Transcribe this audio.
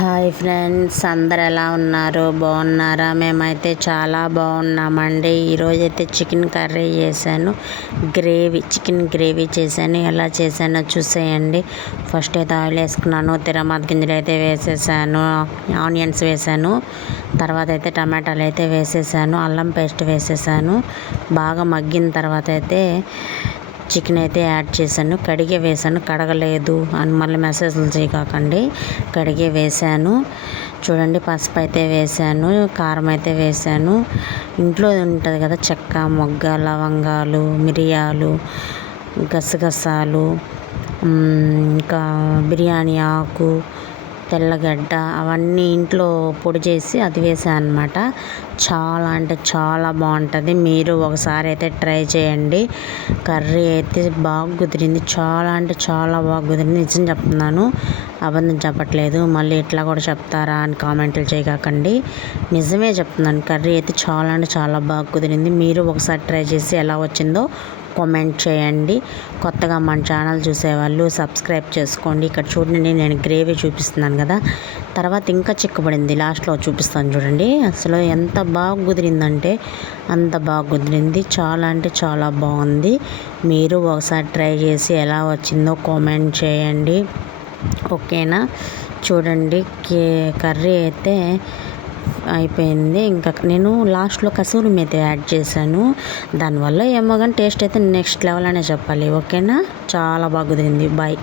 Hi friends, అందరు ఎలా ఉన్నారు? బాగున్నారా? మేమైతే చాలా బాగున్నామండి. ఈరోజైతే చికెన్ కర్రీ చేశాను, చికెన్ గ్రేవీ చేశాను. ఎలా చేశానో చూసేయండి. ఫస్ట్ అయితే ఆయిల్ వేసుకున్నాను, తిరమాత గింజలు అయితే వేసేసాను, ఆనియన్స్ వేసాను, తర్వాత అయితే టమాటాలు అయితే వేసేసాను, అల్లం పేస్ట్ వేసేసాను. బాగా మగ్గిన తర్వాత అయితే చికెన్ అయితే యాడ్ చేశాను. కడిగే వేసాను, కడగలేదు అని మళ్ళీ మెసేజ్లు చేయకండి. కడిగే వేసాను. చూడండి, పసుపు అయితే వేసాను, కారం అయితే వేసాను. ఇంట్లో ఉంటుంది కదా చెక్క, మొగ్గ, లవంగాలు, మిరియాలు, గసగసాలు, ఇంకా బిర్యానీ ఆకు, తెల్లగడ్డ, అవన్నీ ఇంట్లో పొడి చేసి అది వేసాను అనమాట. చాలా అంటే చాలా బాగుంటుంది. మీరు ఒకసారి అయితే ట్రై చేయండి. కర్రీ అయితే బాగా కుదిరింది, చాలా అంటే చాలా బాగా కుదిరింది. నిజం చెప్తున్నాను, అబద్ధం చెప్పట్లేదు. మళ్ళీ ఇట్లా కూడా చెప్తారా అని కామెంట్లు చేయకండి. నిజమే చెప్తున్నాను, కర్రీ అయితే చాలా అంటే చాలా బాగా కుదిరింది. మీరు ఒకసారి ట్రై చేసి ఎలా వచ్చిందో కామెంట్ చేయండి. కొత్తగా మన ఛానల్ చూసేవాళ్ళు సబ్స్క్రైబ్ చేసుకోండి. ఇక్కడ చూడండి, నేను గ్రేవీ చూపిస్తున్నాను కదా, తర్వాత ఇంకా చిక్కబడింది, లాస్ట్లో చూపిస్తాను చూడండి. అసలు ఎంత బాగా కుదిరిందంటే అంత బాగా కుదిరింది. చాలా అంటే చాలా బాగుంది. మీరు ఒకసారి ట్రై చేసి ఎలా వచ్చిందో కామెంట్ చేయండి, ఓకేనా? చూడండి, కర్రీ అయితే అయిపోయింది. ఇంకా నేను లాస్ట్లో కసూరి మేతి యాడ్ చేశాను. దానివల్ల ఏమో కానీ టేస్ట్ అయితే నెక్స్ట్ లెవెల్ అనే చెప్పాలి, ఓకేనా? చాలా బాగా కుదిరింది. బాయ్.